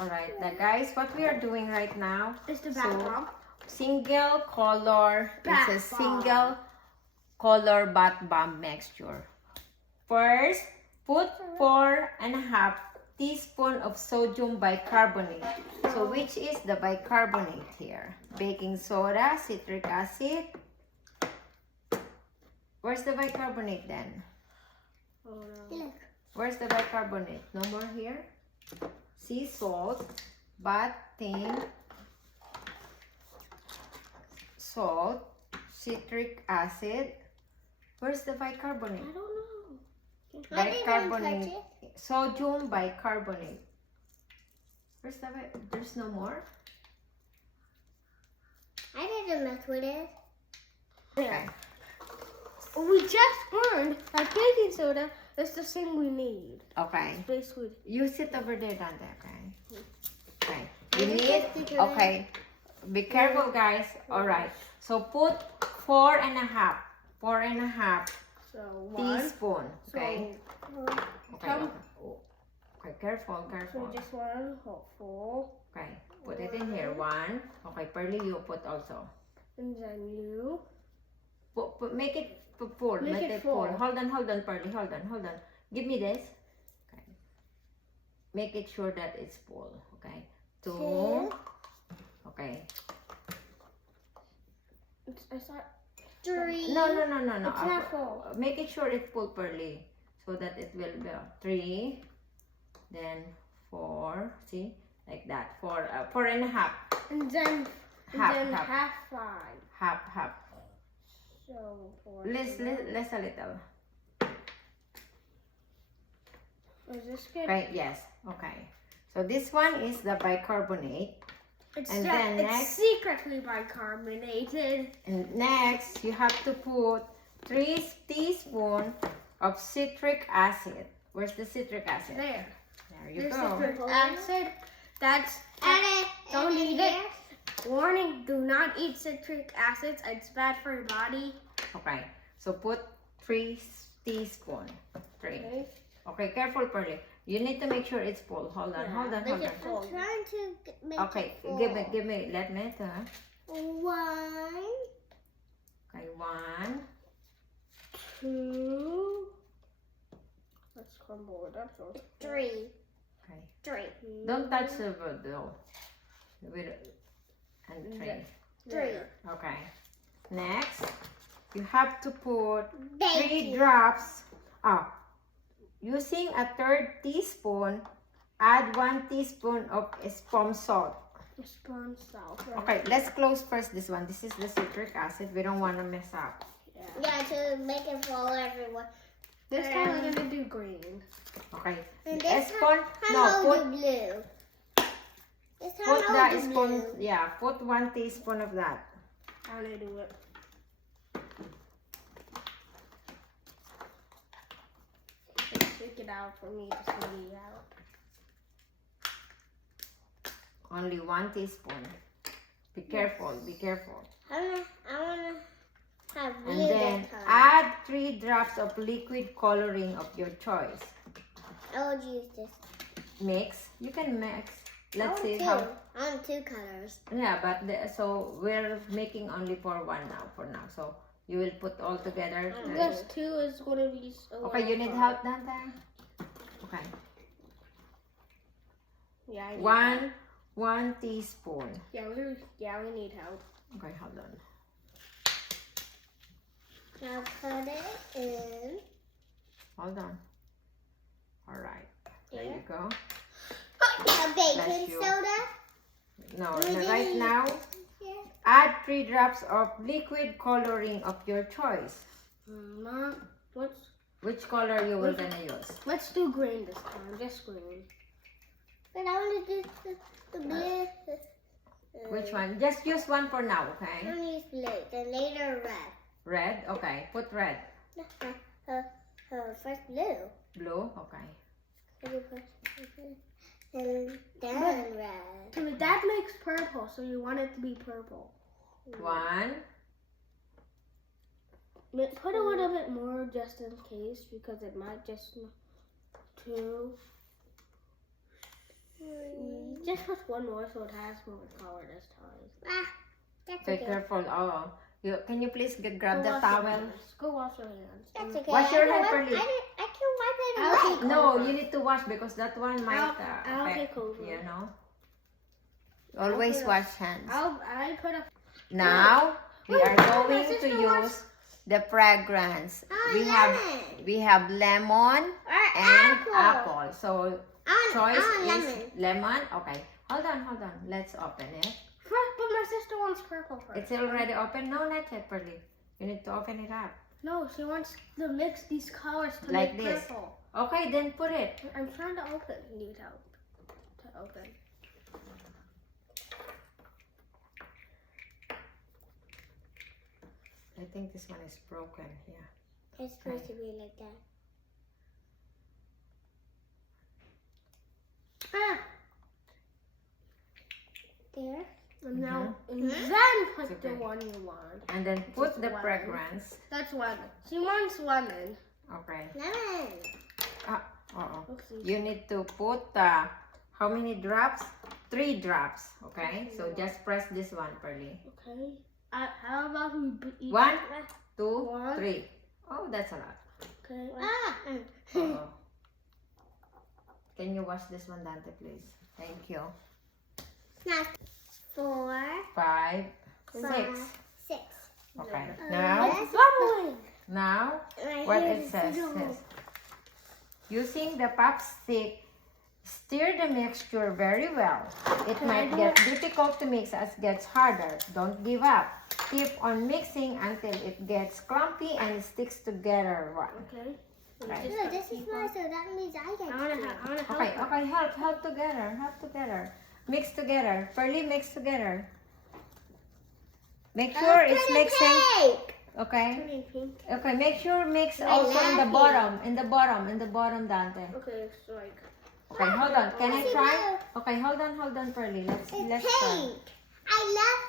Alright, guys, what we are doing right now, It's the bath bomb. single color, it's a Bath bomb. single color bath bomb mixture. First, put 4.5 teaspoon of sodium bicarbonate. So which is the bicarbonate here? Baking soda, citric acid. Where's the bicarbonate then? Oh, no. Where's the bicarbonate? No more here? Sea salt, bathing salt, citric acid. Where's the bicarbonate? I don't know. Bicarbonate, sodium bicarbonate. Where's the there's no more? I didn't mess with it. Okay. We just learned that baking soda is the thing we need. Okay. Basically. You sit over there, Dante, okay? Okay. You Maybe need, just stick it okay. Be careful, guys. Alright. So put 4.5 So one. teaspoon. Okay. So, Okay. Okay. Careful, so careful. just one hopeful. Okay. Put it in here. One. Okay. Pearly, you put also. And then you. Make it full. Make it full. Hold on, Pearly. Hold on. Give me this. Okay. Make it sure that it's full. Okay. 2. Okay. I thought 3. No. it's not full. Make it sure it's full, Pearly, so that it will be 3. Then 4. See, like that. 4.5. And then Half. half 5. Half. So 4. Less a little. Is this good? Right? Yes. Okay. So this one is the bicarbonate. It's And just, then it's next- secretly bicarbonated. And next, you have to put 3 teaspoons of citric acid. Where's the citric acid? There. There you There's go. citric acid. That's don't eat it. Warning: do not eat citric acids. It's bad for your body. Okay. So put 3 teaspoons. 3. Okay. Okay, careful, Pearly. You need to make sure it's full. Hold on. Yeah, Hold make it on. full. I'm trying to make Okay, it full. give me. Let me. 1. Okay, 1. 2. Let's crumble it up. So 3. Okay. 3. Don't touch the wood though. And 3. 3. Okay. Next, you have to put 3 Baking. drops. Using a 1/3 teaspoon, add 1 teaspoon of Epsom salt. Spoon salt. Okay, let's close first this one. This is the citric acid. We don't want to mess up. Yeah, to make it fall everywhere. This time we're gonna do green. Okay. And this Epsom, time no, I'll put do blue. This time put I'll the do spoon. blue. Yeah, put 1 teaspoon of that. How do I do it? Just shake it out for me to see out. Only 1 teaspoon. Be careful. Be careful. I wanna have blue And then this time. add 3 drops of liquid coloring of your choice. I will use this. Mix. You can mix. I Let's want see 2. how. I want 2 colors. Yeah, but so we're making only for 1 now. For now, so you will put all together. This 2 is gonna be. Okay, you need help, Dante? Okay. Yeah. I need help. 1 teaspoon. Yeah, we need help. Okay, hold on. Now put it in. Hold on. All right. There you go. A baking you. soda. No, We no, didn't right use now, Yeah. add 3 drops of liquid coloring of your choice. Mom, Which color you will gonna use? let's do green this time. Just green. But I want to do the blue. Which one? Just use 1 for now, I okay? want to use blue. Then later red. Red? Okay, put red. First blue. Blue? Okay. And then red. So that makes purple, so you want it to be purple. 1. Put a little bit more just in case, because it might just 2, 3, just put one more so it has more color this time. Ah, that's Be okay. careful. Oh, can you please grab Go the wash your towel? hands. Go wash your hands. That's okay. Wash your I hand, can Pearly. I can wipe it I'll away. take No, over. you need to wash because that one might I'll affect, take over. you know. Always put a- wash hands. I put a. Now we Wait, are my going sister to wants- use the fragrance. Oh, lemon. We have lemon Or and apple. apple. So I choice want is lemon. Okay, hold on. Let's open it. First, but my sister wants purple first. It's already open. No, not yet, Pearly. You need to open it up. No, she wants to mix these colors to Like make this. purple. Okay, then put it. I'm trying to open. Need help to open. I think this one is broken. Yeah. It's supposed to be like that. Ah. There. And now, Mhm. then put It's the okay. one you want. And then put Just the lemon. fragrance. That's lemon. She wants lemon. Okay. Lemon. Uh-oh. Oopsie. You need to put how many drops? 3 drops. Okay. So just press this one, Pearly. Okay. How about we each? 1, 2, One. 3. Oh, that's a lot. Okay. Ah. Uh-oh. Can you wash this one, Dante, please? Thank you. Now 4, 5, 6. 6. Okay. Yeah. Now, That's bubbling. now, Right what here it is says the is, using the pop stick, stir the mixture very well. It Can I might do get difficult to mix as it gets harder. Don't give up. Keep on mixing until it gets clumpy and sticks together. Okay. Right. Look, this is mine, so that means I get I wanna to. help. I wanna help. Okay, her. okay, help together. Mix together. Pearly, mix together. Make sure it's mixing. Cake. Okay. Pretty pink. Okay, make sure mix We're also in the laughing. bottom, Dante. Okay, it's like. Okay, hold on. Can I What's it try? do? Okay, hold on, Pearly. Let's It's try. pink. I love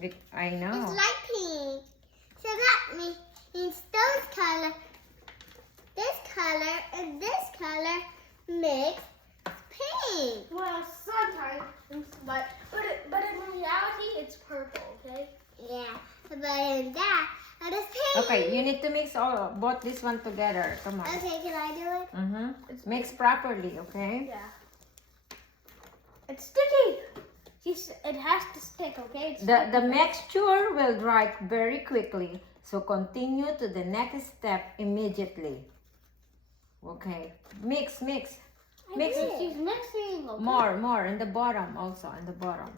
pink. I It's know. light pink. So that means those color, this color, and this color mix pink. Well, sometimes, but in reality, it's purple. Okay. Yeah, but in that, it is pink. Okay, you need to mix both this one together. Come on. Okay, can I do it? Mix properly, okay? Yeah. It's sticky. It has to stick. Okay. It's The sticky. mixture will dry very quickly, so continue to the next step immediately. Okay, mix. Mix it. She's mixing. Okay. More in the bottom also, in the bottom.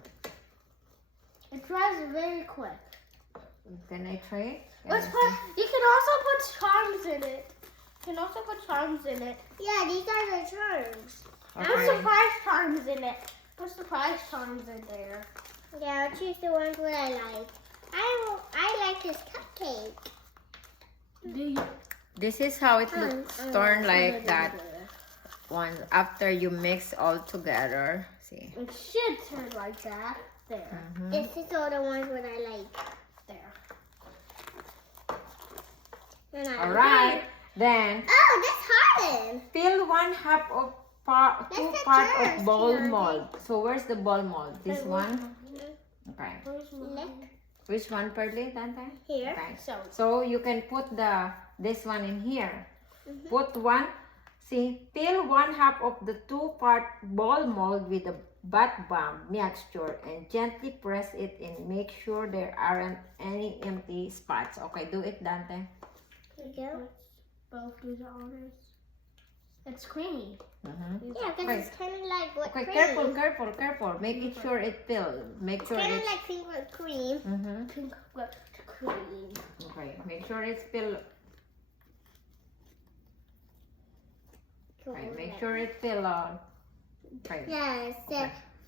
It dries very quick. Can I try it? Can Let's I put. see? You can also put charms in it. You can also put charms in it. Yeah, these are the charms. Put Okay. surprise charms in it. Put surprise charms in there. Yeah, I'll choose the ones that I like. I like this cupcake. Do you? This is how it looks turned like that one after you mix all together. See. It should turn like that. There. This is all the ones that I like. There. And I All right. Then Oh, this hardened. fill 1/2 of two That's a part germ, of ball Smarty. mold. So where's the ball mold? This one. Okay. Where's my- Look Which one, Pearly? Dante? here. Okay. So So you can put this one in here. Put one. See, fill 1/2 of the 2-part ball mold with the bath bomb mixture and gently press it in. Make sure there aren't any empty spots. Okay, do it, Dante. Here you go. both do the honors. It's creamy. Yeah, because Okay. it's kind of like what Okay, cream. careful. Make sure it fills. Make It's sure kind of it's. like pink whipped cream. Pink whipped cream. Okay, make sure it's filled. Okay, make sure it's filled. Okay. Yeah, it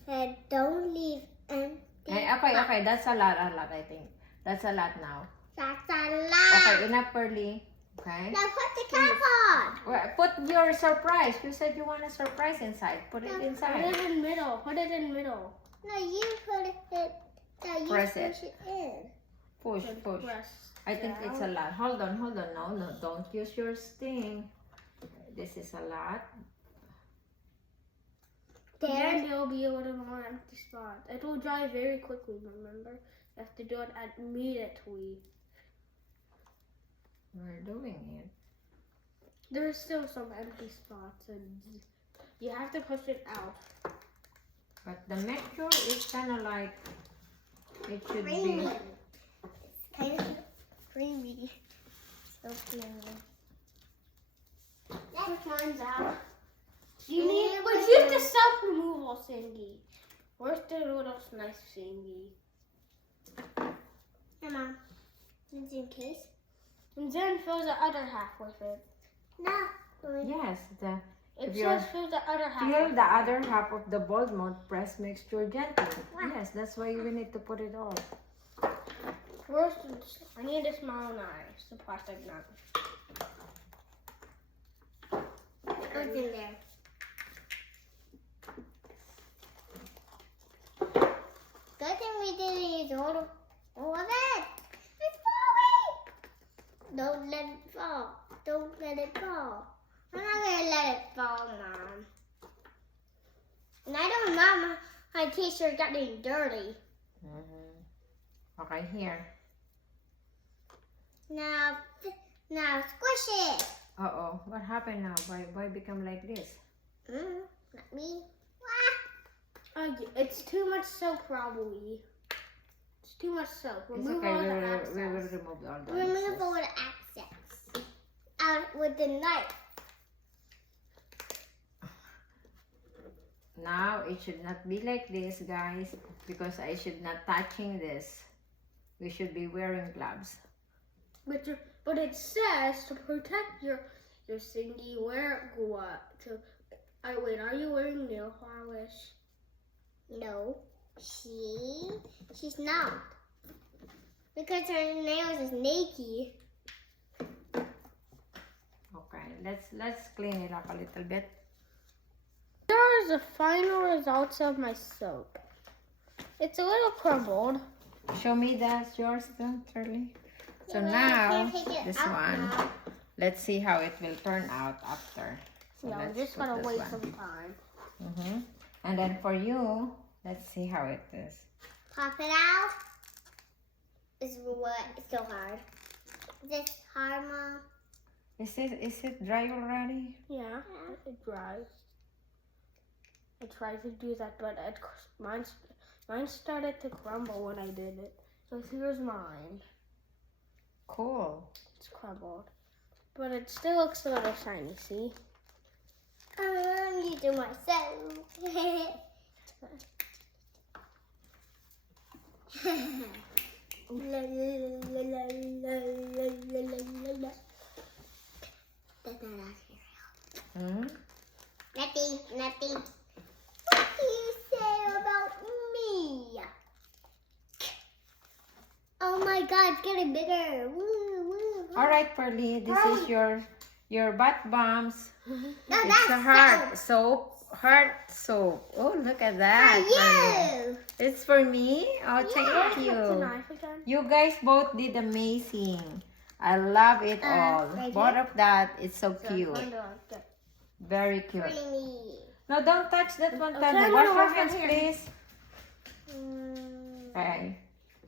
said don't leave empty. Okay, that's a lot, I think. That's a lot now. That's a lot. Okay, enough, Pearly. Okay. Now put the cap on. Well, put your surprise. You said you want a surprise inside. Put it Put inside. it in middle. Put it in middle. No, you put it. No, you Press push it. it in. Push. Press I think down. it's a lot. Hold on. No, don't use your sting. This is a lot. Then There. there will be a little more empty spots. It will dry very quickly, remember? You have to do it immediately. We're doing it. There's still some empty spots and you have to push it out. But the mixture is kind of like it should Creamy. be. It's kind of creamy. So creamy. Which one's out? You And need, then but with use the the- self-removal thingy. Where's the little nice thingy? Come on. It's in case. And then fill the other half with it. No. Yes, It If you're- says fill the other half. fill with the it. other half of the bold mode, press mixture gently. Wow. Yes, that's why we need to put it all. First, I need a small knife, the plastic knife. What's in there? Good thing we didn't use all of it. It's falling. Don't let it fall. Don't let it fall. I'm not gonna let it fall, Mom. And I don't want my t-shirt getting dirty. Okay, here. Now squish it. Uh-oh, what happened now? Why become like this? Not me. Wah. It's too much soap, probably. It's too much soap. It's Remove okay, all we the will excess. remove all the Remove excess. all the accents. Out with the knife. Now it should not be like this, guys, because I should not touching this. We should be wearing gloves. But it says to protect your thingy, wear glove. Wait, are you wearing nail polish? No, she's not. Because her nails is naked. Okay, let's clean it up a little bit. Here are the final results of my soap. It's a little crumbled. Show me that's yours too, Charlie. So Yeah, I now can't take it this out one. now. Let's see how it will turn out after. So Yeah, I'm let's just put gonna this wait one. some time. And then for you, let's see how it is. Pop it out. It's so hard. Is this hard, Mom? Is it dry already? Yeah, it dries. I tried to do that, but mine started to crumble when I did it. So here's mine. Cool. It's crumbled, but it still looks a little shiny. See? I'm using myself. La, la, la, la, la, la, la, la, la. Get that out here. Hmm? Nothing. What do you say about me? Oh my God, it's getting bigger. Woo, woo, woo. All right, Pearly, this is your bath bombs. No, It's a heart soap. Heart soap. Oh, look at that. Pearly. You. It's for me. Oh, thank What's the you. knife again? You guys both did amazing. I love it all. right Both here? of that. It's so cute. Kinda like that. Very cute. Creamy. No, don't touch that one. Okay, Tanya. I'm Wash gonna your wash my hands, hands. please. Mm. Okay.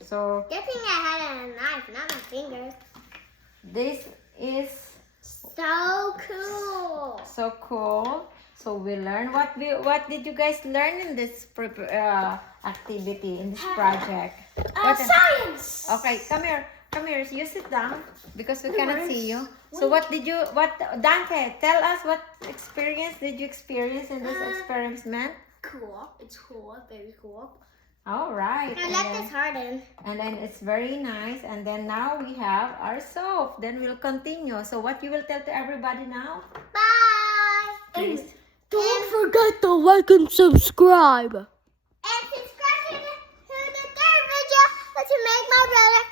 So Good thing I had a knife, not my fingers. this is So cool. so cool. So we learned what did you guys learn in this activity, in this project? What- Science. Okay, come here. You sit down because we cannot see you. So Dante, tell us what experience did you experience in this experiment? Cool. It's cool. Very cool. All right. Now let this harden. And then it's very nice. And then now we have our soap. Then we'll continue. So what you will tell to everybody now? Bye. Please. Don't forget to like and subscribe. And subscribe to the third video to make my brother